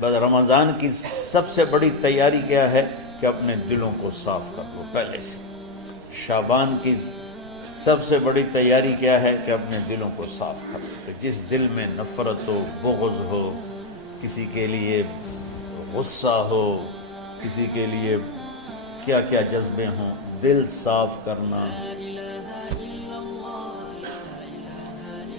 بس رمضان کی سب سے بڑی تیاری کیا ہے کہ اپنے دلوں کو صاف کر لو پہلے سے۔ شعبان کی سب سے بڑی تیاری کیا ہے کہ اپنے دلوں کو صاف کر لو۔ جس دل میں نفرت ہو، بغض ہو، کسی کے لیے غصہ ہو، کسی کے لیے کیا کیا جذبے ہوں، دل صاف کرنا۔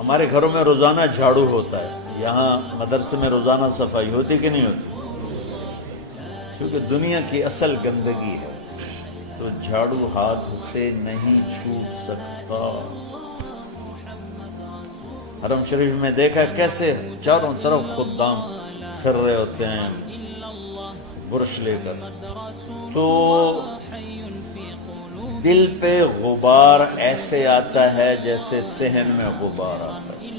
ہمارے گھروں میں روزانہ جھاڑو ہوتا ہے، یہاں مدرسے میں روزانہ صفائی ہوتی کہ نہیں ہوتی؟ کیونکہ دنیا کی اصل گندگی ہے تو جھاڑو ہاتھ سے نہیں چھوٹ سکتا۔ حرم شریف میں دیکھا کیسے چاروں طرف خدام پھر رہے ہوتے ہیں برش لے کر، تو دل پہ غبار ایسے آتا ہے جیسے صحن میں غبار آتا ہے،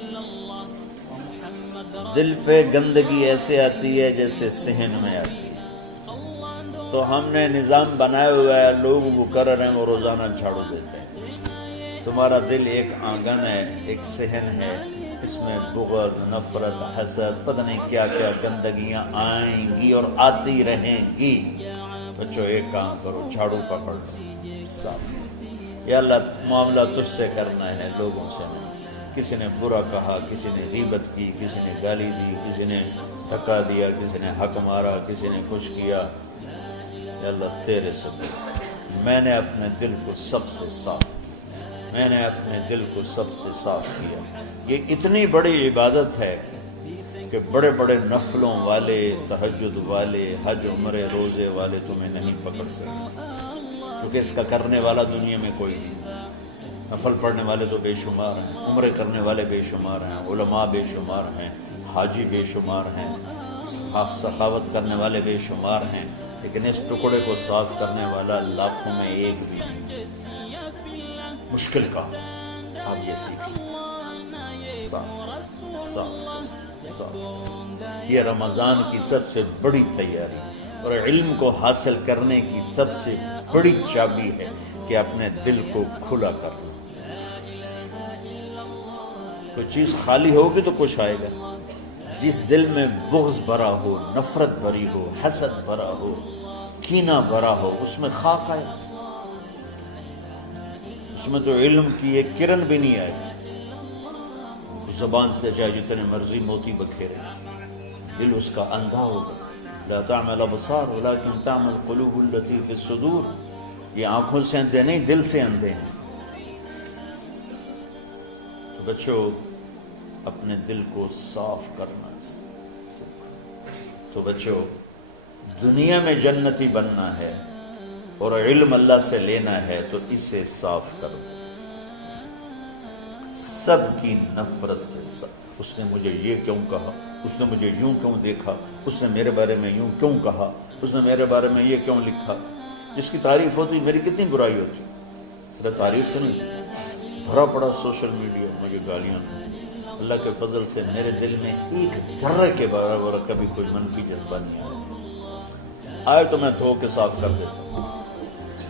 دل پہ گندگی ایسے آتی ہے جیسے صحن میں آتی ہے۔ تو ہم نے نظام بنایا ہوا ہے، لوگ وہ کر رہے ہیں، وہ روزانہ جھاڑو دیتے ہیں۔ تمہارا دل ایک آنگن ہے، ایک صحن ہے، اس میں بغض، نفرت، حسد، پتہ نہیں کیا کیا گندگیاں آئیں گی اور آتی رہیں گی۔ بچوں ایک کام کرو، جھاڑو پکڑ لو صاف۔ یا اللہ معاملہ تجھ سے کرنا ہے، لوگوں سے نہیں۔ کسی نے برا کہا، کسی نے غیبت کی، کسی نے گالی دی، کسی نے دھکا دیا، کسی نے حق مارا، کسی نے کچھ کیا، یا اللہ تیرے سے میں نے اپنے دل کو سب سے صاف کیا، میں نے اپنے دل کو سب سے صاف کیا۔ یہ اتنی بڑی عبادت ہے کہ بڑے بڑے نفلوں والے، تہجد والے، حج عمرے روزے والے تمہیں نہیں پکڑ سکتے، کیونکہ اس کا کرنے والا دنیا میں کوئی نہیں۔ نفل پڑھنے والے تو بے شمار ہیں، عمرے کرنے والے بے شمار ہیں، علماء بے شمار ہیں، حاجی بے شمار ہیں، سخاوت کرنے والے بے شمار ہیں، لیکن اس ٹکڑے کو صاف کرنے والا لاکھوں میں ایک بھی نہیں۔ مشکل کا آپ یہ سیکھیں، صاف صاف صاف۔ یہ رمضان کی سب سے بڑی تیاری اور علم کو حاصل کرنے کی سب سے بڑی چابی ہے کہ اپنے دل کو کھلا کر لو۔ کوئی چیز خالی ہوگی تو کچھ آئے گا۔ جس دل میں بغض بھرا ہو، نفرت بھری ہو، حسد بھرا ہو، کینہ بھرا ہو، اس میں خاک آئے، اس میں تو علم کی ایک کرن بھی نہیں آئے۔ زبان سے چاہے جتنے مرضی موتی بکھیرے، دل اس کا اندھا ہوگا۔ لا تعمل ابصار ولكن تعمل قلوب التي في الصدور۔ یہ آنکھوں سے اندھے نہیں، دل سے اندھے ہیں۔ تو بچوں اپنے دل کو صاف کرنا تو بچوں دنیا میں جنتی بننا ہے اور علم اللہ سے لینا ہے تو اسے صاف کرو۔ سب کی نفرت سے سب، اس نے مجھے یہ کیوں کہا، اس نے مجھے یوں کیوں دیکھا، اس نے میرے بارے میں یوں کیوں کہا، اس نے میرے بارے میں یہ کیوں لکھا۔ جس کی تعریف ہوتی میری کتنی برائی ہوتی، صرف تعریف تو نہیں، بھرا پڑا سوشل میڈیا مجھے گالیاں۔ اللہ کے فضل سے میرے دل میں ایک ذرے کے برابر کبھی کوئی منفی جذبہ نہیں آیا، آئے تو میں دھو کے صاف کر دیتا ہوں۔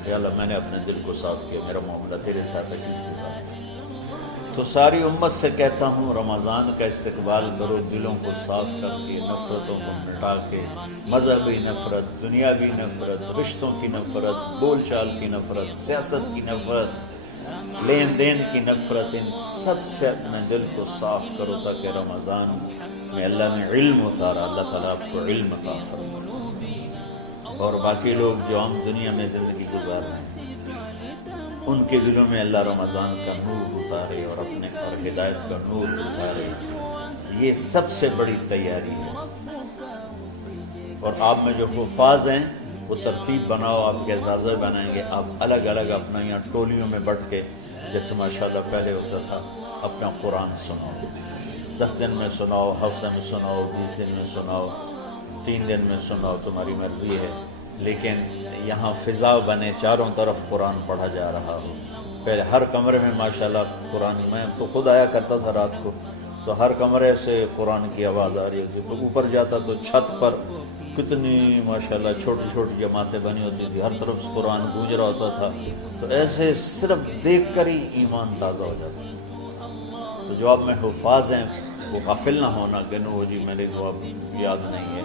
یا اللہ میں نے اپنے دل کو صاف کیا، میرا معاملہ تیرے ساتھ ہے، کسی کے ساتھ ہے۔ تو ساری امت سے کہتا ہوں رمضان کا استقبال کرو دلوں کو صاف کر کے، نفرتوں کو مٹا کے، مذہبی نفرت، دنیاوی نفرت، رشتوں کی نفرت، بول چال کی نفرت، سیاست کی نفرت، لین دین کی نفرت، ان سب سے اپنے دل کو صاف کرو تاکہ رمضان میں اللہ نے علم اتارا، اللہ تعالیٰ آپ کو علم عطا فرمائے، اور باقی لوگ جو ہم دنیا میں زندگی گزار رہے ہیں ان کے دلوں میں اللہ رمضان کا نور اتارے اور اپنے اور ہدایت کا نور اتارے۔ یہ سب سے بڑی تیاری ہے۔ اور آپ میں جو حفاظ ہیں وہ ترتیب بناؤ، آپ کے اعزازہ بنائیں گے، آپ الگ الگ اپنا یہاں ٹولیوں میں بٹ کے، جیسے ماشاءاللہ پہلے ہوتا تھا، اپنا قرآن سناؤ، 10 دن میں سناؤ، ہفتہ میں سناؤ، 20 دن میں سناؤ، 3 دن میں سناؤ، تمہاری مرضی ہے، لیکن یہاں فضا بنے، چاروں طرف قرآن پڑھا جا رہا ہو۔ پہلے ہر کمرے میں ماشاءاللہ قرآن، میں تو خود آیا کرتا تھا رات کو، تو ہر کمرے سے قرآن کی آواز آ رہی ہوتی، تو اوپر جاتا تو چھت پر کتنی ماشاءاللہ چھوٹی چھوٹی جماعتیں بنی ہوتی تھی، ہر طرف قرآن گونج رہا ہوتا تھا، تو ایسے صرف دیکھ کر ہی ایمان تازہ ہو جاتا ہے۔ تو جو آپ میں حفاظ ہیں وہ غافل نہ ہونا کہ نو جی میرے کو اب یاد نہیں ہے،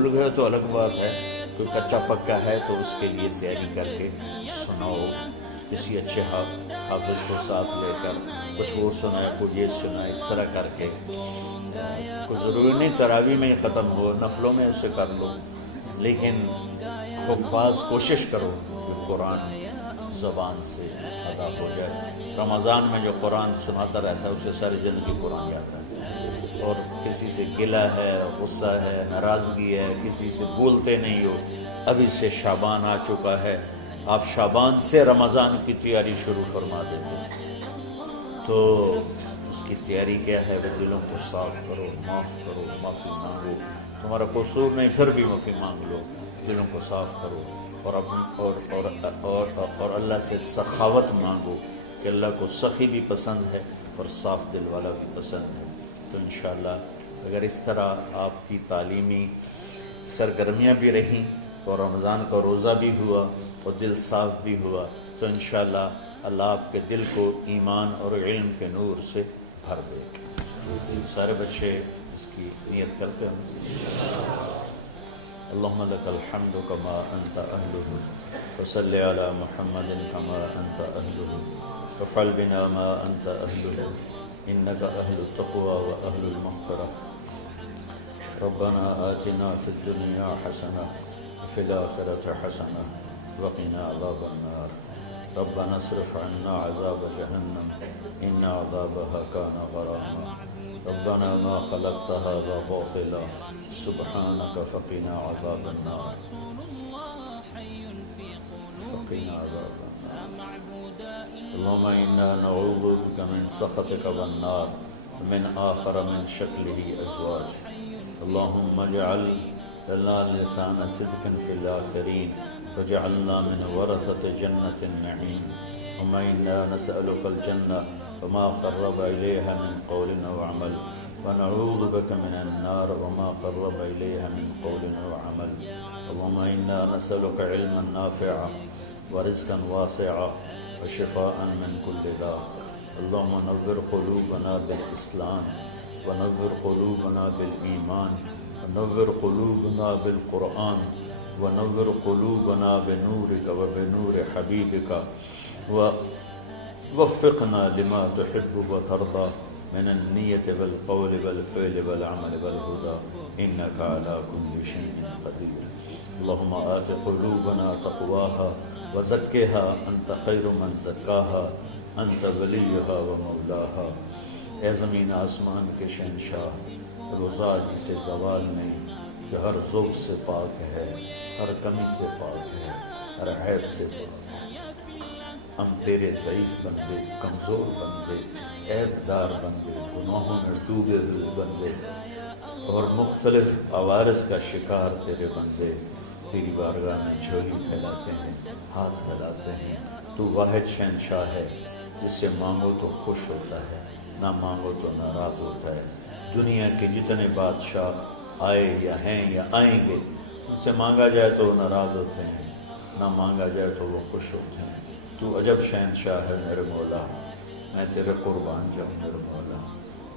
بھول گئے تو الگ بات ہے، کوئی کچا پکا ہے تو اس کے لیے تیاری کر کے سناؤ، کسی اچھے حافظ کو ساتھ لے کر کچھ وہ سنائے، کچھ یہ سنائے، اس طرح کر کے. کوئی ضروری نہیں تراویح میں ہی ختم ہو، نفلوں میں اسے کر لو، لیکن حفاظ کوشش کرو کہ قرآن زبان سے ادا ہو جائے. رمضان میں جو قرآن سناتا رہتا ہے اسے ساری زندگی قرآن یاد رہتا ہے. اور کسی سے گلہ ہے، غصہ ہے، ناراضگی ہے، کسی سے بولتے نہیں ہو، ابھی سے شعبان آ چکا ہے، آپ شعبان سے رمضان کی تیاری شروع فرما دیتے. تو اس کی تیاری کیا ہے؟ وہ دلوں کو صاف کرو، معاف کرو، معافی مانگو. تمہارا قصور نہیں پھر بھی معافی مانگ لو، دلوں کو صاف کرو. اور اللہ سے سخاوت مانگو کہ اللہ کو سخی بھی پسند ہے اور صاف دل والا بھی پسند ہے. تو انشاءاللہ اگر اس طرح آپ کی تعلیمی سرگرمیاں بھی رہیں اور رمضان کا روزہ بھی ہوا اور دل صاف بھی ہوا، تو انشاءاللہ اللہ آپ کے دل کو ایمان اور علم کے نور سے بھر دے. سارے بچے اس کی نیت کرتے ہیں. اللہم لک الحمد کما انت اہلہ فصل علی محمد کما انت اہلہ وفعل بنا ما انت اہلہ انک اہل التقوی و اہل المغفرہ. ربنا آتنا فی الدنیا حسنہ وفی الآخرۃ حسنہ وقنا عذاب النار. ربنا اصرف عنا عذاب جہنم ان عذابها كان غراما. ربنا ما خلقت هذا باطلا سبحانك فقنا عذاب النار. فقنا عذاب النار. اللهم إنا نعوذ بك من سخطك والنار ومن آخر من شكله أزواج. اللهم اجعل لنا لسان صدق في الآخرين وجعلنا من ورثة جنة النعيم. اللهم إنا نسألك الجنة وما قرب إليها من قول أو عمل ونعوذ بك من النار وما قرب إليها من قول أو عمل. اللهم إنا نسألك علما نافعا ورزقا واسعا وشفاء من كل داء. اللهم نور قلوبنا بالإسلام ونور قلوبنا بالإيمان ونور قلوبنا بالقرآن ونور قلوبنا بنورك وبنور حبيبك ووفقنا لما تحب وترضى من النية والقول والفعل والعمل والهدى إنك على كل شيء قدير. اللهم آت قلوبنا تقواها وزكها أنت خير من زكاها أنت وليها ومولاها. اے زمین آسمان کے شہنشاہ، روزہ جسے زوال نہیں، جو ہر ذوق سے پاک ہے، ہر کمی سے پاک ہے، ہر عیب سے پاک ہے. ہم تیرے ضعیف بندے، کمزور بندے، عیب دار بندے، گناہوں میں ڈوبے ہوئے بندے اور مختلف عوارض کا شکار تیرے بندے تیری بارگاہ میں جھولی پھیلاتے ہیں، ہاتھ پھیلاتے ہیں. تو واحد شہنشاہ ہے جس سے مانگو تو خوش ہوتا ہے، نہ مانگو تو ناراض ہوتا ہے. دنیا کے جتنے بادشاہ آئے یا ہیں یا آئیں گے، ان سے مانگا جائے تو وہ ناراض ہوتے ہیں، نہ مانگا جائے تو وہ خوش ہوتے ہیں. تو عجب شہنشاہ ہے میرے مولا، میں تیرے قربان جاؤں میرے مولا.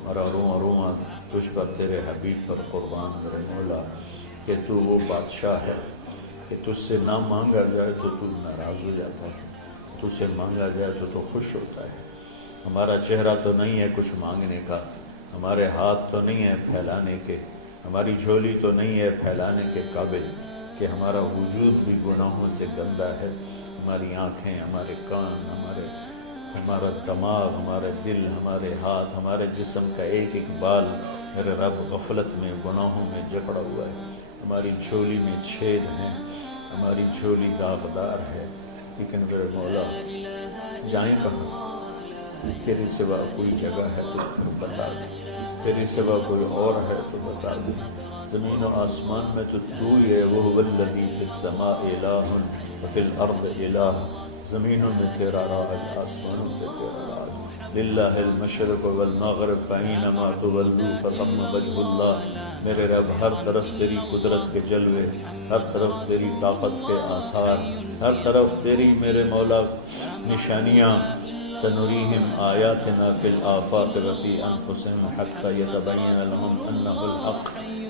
اور روواں تجھ پر تیرے حبیب پر قربان میرے مولا کہ تو وہ بادشاہ ہے کہ تجھ سے نہ مانگا جائے تو تو ناراض ہو جاتا ہے، تجھ سے مانگا جائے تو خوش ہوتا ہے. ہمارا چہرہ تو نہیں ہے کچھ مانگنے کا، ہمارے ہاتھ تو نہیں ہے پھیلانے کے، ہماری جھولی تو نہیں ہے پھیلانے کے قابل کہ ہمارا وجود بھی گناہوں سے گندا ہے. ہماری آنکھیں، ہمارے کان، ہمارا دماغ، ہمارے دل، ہمارے ہاتھ، ہمارے جسم کا ایک ایک بال میرے رب غفلت میں، گناہوں میں جکڑا ہوا ہے. ہماری جھولی میں چھید ہیں، ہماری جھولی داغدار ہے. لیکن میرے مولا جائیں کہاں؟ تیرے سوا کوئی جگہ ہے تو پھر بتا دے، تیرے سوا کوئی اور ہے تو بتا دے. زمین و آسمان میں تو تو ہی ہے. وَهُوَ الَّذِي فِي السَّمَاءِ إِلَٰهٌ وَفِي الْأَرْضِ إِلَٰهٌ. زمینوں میں تیرا راج، آسمانوں پہ تیرا راج. لِلَّهِ الْمَشْرِقُ وَالْمَغْرِبُ فَأَيْنَمَا تُوَلُّوا فَثَمَّ وَجْهُ اللَّهِ. میرے رب ہر طرف تیری قدرت کے جلوے، ہر طرف تیری طاقت کے آثار، ہر طرف تیری میرے مولا نشانیاں. سنريهم آياتنا في الآفاق وفي أنفسهم حتى يتبين لهم أنه الحق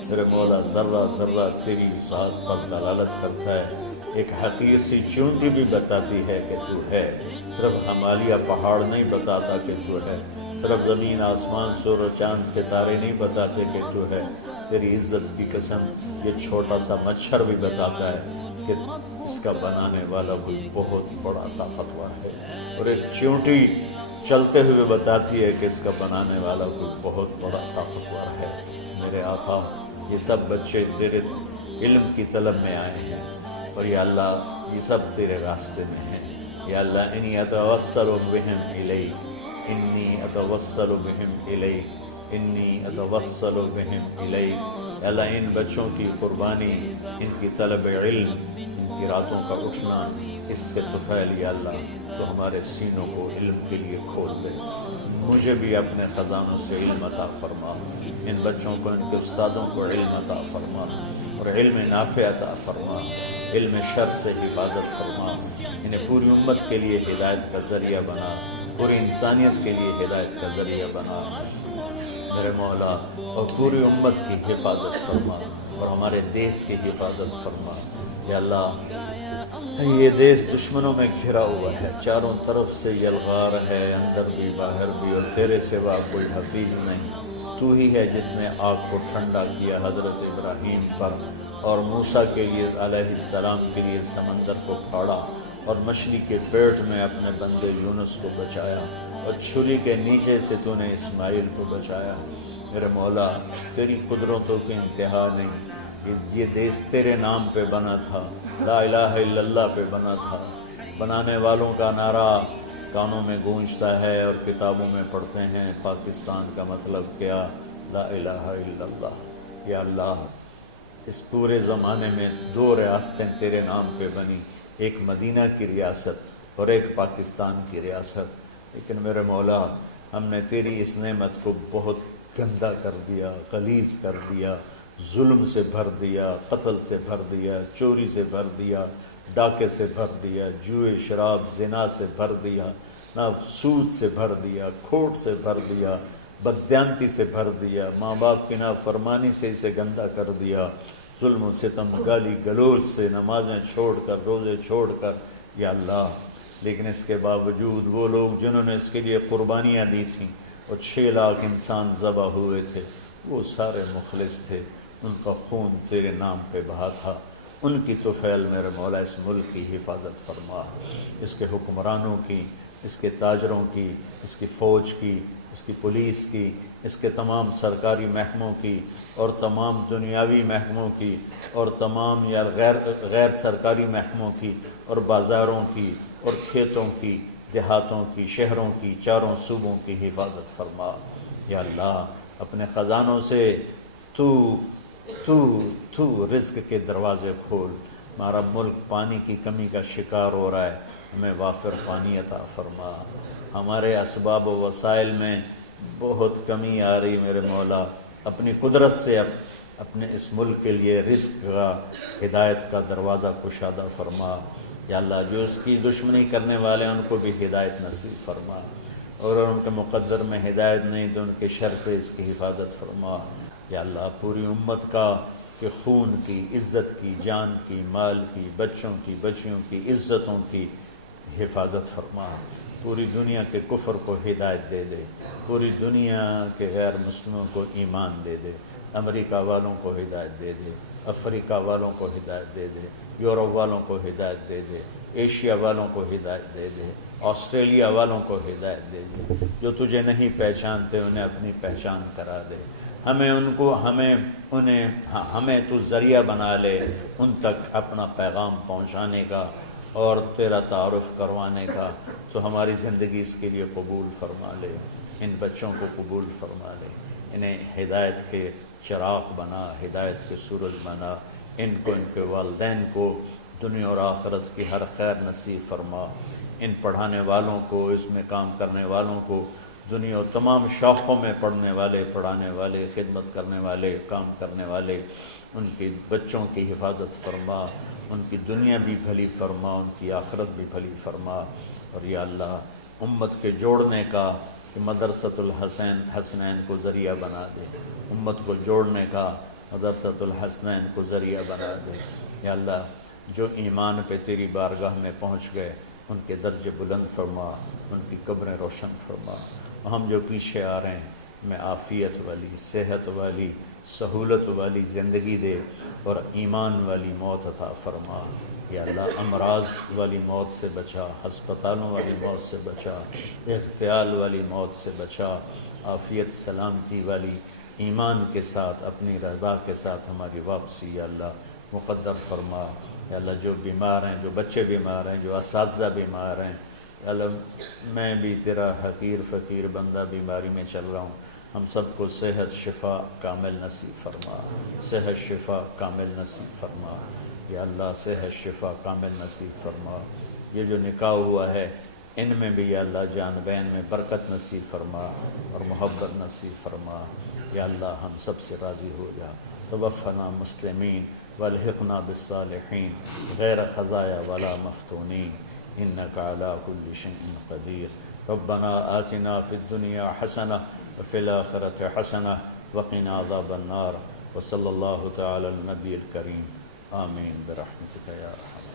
میرے مولا ذرہ ذرہ تیری ذات پر دلالت کرتا ہے، ایک حقیر سی چونٹی بھی بتاتی ہے کہ تو ہے، صرف ہمالیہ پہاڑ نہیں بتاتا کہ تو ہے، صرف زمین آسمان سور و چاند ستارے نہیں بتاتے کہ تو ہے، تیری عزت کی قسم یہ چھوٹا سا مچھر بھی بتاتا ہے کہ اس کا بنانے والا کوئی بہت بڑا طاقتور ہے، اور ایک چونٹی چلتے ہوئے بتاتی ہے کہ اس کا بنانے والا کوئی بہت بڑا طاقتور ہے۔ میرے آقا، یہ سب بچے تیرے علم کی طلب میں آئے ہیں، اور یا اللہ یہ سب تیرے راستے میں ہیں۔ یا اللہ انی اتوسل بہم الیک، انی اتوسل بہم الیک، انی اتوسل بہم الیک۔ یا اللہ ان بچوں کی قربانی، ان کی طلب علم، ان کی راتوں کا اٹھنا، اس کے طفیل یا اللہ تو ہمارے سینوں کو علم کے لیے کھول دے۔ مجھے بھی اپنے خزانوں سے علم عطا فرما، ان بچوں کو، ان کے استادوں کو علم عطا فرما، اور علم نافع عطا فرما، علم شر سے حفاظت فرما، انہیں پوری امت کے لیے ہدایت کا ذریعہ بنا، پوری انسانیت کے لیے ہدایت کا ذریعہ بنا میرے مولا، اور پوری امت کی حفاظت فرما، اور ہمارے دیس کی حفاظت فرما۔ یا اللہ یہ دیس دشمنوں میں گھرا ہوا ہے، چاروں طرف سے یلغار ہے، اندر بھی باہر بھی، اور تیرے سوا کوئی حفیظ نہیں۔ تو ہی ہے جس نے آگ کو ٹھنڈا کیا حضرت ابراہیم پر، اور موسیٰ کے لیے علیہ السلام کے لیے سمندر کو پھاڑا، اور مچھلی کے پیٹ میں اپنے بندے یونس کو بچایا، اور چھری کے نیچے سے تو نے اسماعیل کو بچایا۔ میرے مولا تیری قدرتوں کی انتہا نہیں، یہ دیس تیرے نام پہ بنا تھا، لا الہ الا اللہ پہ بنا تھا۔ بنانے والوں کا نعرہ کانوں میں گونجتا ہے اور کتابوں میں پڑھتے ہیں، پاکستان کا مطلب کیا؟ لا الہ الا اللہ۔ یا اللہ اس پورے زمانے میں 2 ریاستیں تیرے نام پہ بنی، ایک مدینہ کی ریاست اور ایک پاکستان کی ریاست، لیکن میرے مولا ہم نے تیری اس نعمت کو بہت گندا کر دیا، غلیظ کر دیا، ظلم سے بھر دیا، قتل سے بھر دیا، چوری سے بھر دیا، ڈاکے سے بھر دیا، جوئے شراب زنا سے بھر دیا، نہ سود سے بھر دیا، کھوٹ سے بھر دیا، بددیانتی سے بھر دیا، ماں باپ کی نافرمانی سے اسے گندا کر دیا، ظلم و ستم، گالی گلوچ سے، نمازیں چھوڑ کر، روزے چھوڑ کر، یا اللہ۔ لیکن اس کے باوجود وہ لوگ جنہوں نے اس کے لیے قربانیاں دی تھیں، اور 6 لاکھ انسان ذبح ہوئے تھے، وہ سارے مخلص تھے، ان کا خون تیرے نام پہ بہا تھا۔ ان کی طفیل میرے مولا اس ملک کی حفاظت فرما، اس کے حکمرانوں کی، اس کے تاجروں کی، اس کی فوج کی، اس کی پولیس کی، اس کے تمام سرکاری محکموں کی، اور تمام دنیاوی محکموں کی، اور تمام یا غیر سرکاری محکموں کی، اور بازاروں کی، اور کھیتوں کی، دیہاتوں کی، شہروں کی، چاروں صوبوں کی حفاظت فرما۔ یا اللہ اپنے خزانوں سے تو رزق کے دروازے کھول۔ ہمارا ملک پانی کی کمی کا شکار ہو رہا ہے، ہمیں وافر پانی عطا فرما۔ ہمارے اسباب و وسائل میں بہت کمی آ رہی میرے مولا، اپنی قدرت سے اپنے اس ملک کے لیے رزق کا، ہدایت کا دروازہ کشادہ فرما۔ یا اللہ جو اس کی دشمنی کرنے والے ہیں ان کو بھی ہدایت نصیب فرما، اور ان کے مقدر میں ہدایت نہیں تو ان کے شر سے اس کی حفاظت فرما۔ یا اللہ پوری امت کا کہ خون کی، عزت کی، جان کی، مال کی، بچوں کی، بچیوں کی، عزتوں کی حفاظت فرما۔ پوری دنیا کے کفر کو ہدایت دے دے، پوری دنیا کے غیر مسلموں کو ایمان دے دے، امریکہ والوں کو ہدایت دے دے، افریقہ والوں کو ہدایت دے دے، یورپ والوں کو ہدایت دے دے، ایشیا والوں کو ہدایت دے دے، آسٹریلیا والوں کو ہدایت دے دے، جو تجھے نہیں پہچانتے انہیں اپنی پہچان کرا دے۔ ہمیں تو ذریعہ بنا لے ان تک اپنا پیغام پہنچانے کا اور تیرا تعارف کروانے کا، تو ہماری زندگی اس کے لیے قبول فرما لے، ان بچوں کو قبول فرما لے، انہیں ہدایت کے چراغ بنا، ہدایت کے سورج بنا، ان کو، ان کے والدین کو دنیا اور آخرت کی ہر خیر نصیب فرما، ان پڑھانے والوں کو، اس میں کام کرنے والوں کو، دنیا اور تمام شاخوں میں پڑھنے والے، پڑھانے والے، خدمت کرنے والے، کام کرنے والے، ان کے بچوں کی حفاظت فرما، ان کی دنیا بھی بھلی فرما، ان کی آخرت بھی بھلی فرما۔ اور یا اللہ امت کے جوڑنے کا کہ مدرسۃ الحسنین کو ذریعہ بنا دے، امت کو جوڑنے کا مدرسۃ الحسنین کو ذریعہ بنا دے۔ یا اللہ جو ایمان پہ تیری بارگاہ میں پہنچ گئے ان کے درجے بلند فرما، ان کی قبریں روشن فرما۔ ہم جو پیچھے آ رہے ہیں میں عافیت والی، صحت والی، سہولت والی زندگی دے اور ایمان والی موت عطا فرما۔ یا اللہ امراض والی موت سے بچا، ہسپتالوں والی موت سے بچا، اغتیال والی موت سے بچا، عافیت سلامتی والی ایمان کے ساتھ اپنی رضا کے ساتھ ہماری واپسی یا اللہ مقدر فرما۔ یا اللہ جو بیمار ہیں، جو بچے بیمار ہیں، جو اساتذہ بیمار ہیں، یا اللہ میں بھی تیرا حقیر فقیر بندہ بیماری میں چل رہا ہوں، ہم سب کو صحت شفا کامل نصیب فرما، صحت شفا کامل نصیب فرما۔ یا اللہ صحت شفا کامل نصیب فرما۔ یہ جو نکاح ہوا ہے ان میں بھی یا اللہ جان بین میں برکت نصیب فرما اور محبت نصیب فرما۔ یا اللہ ہم سب سے راضی ہو جا۔ توفنا مسلمین والحقنا بالصالحین غیر خزایا ولا مفتونین انک علی کل شیء قدیر۔ ربنا آتنا فی الدنیا حسنہ وفی الآخرۃ حسنہ وقنا عذاب النار۔ وصلی اللہ تعالی علی النبی الکریم آمین برحمتک یا ارحم۔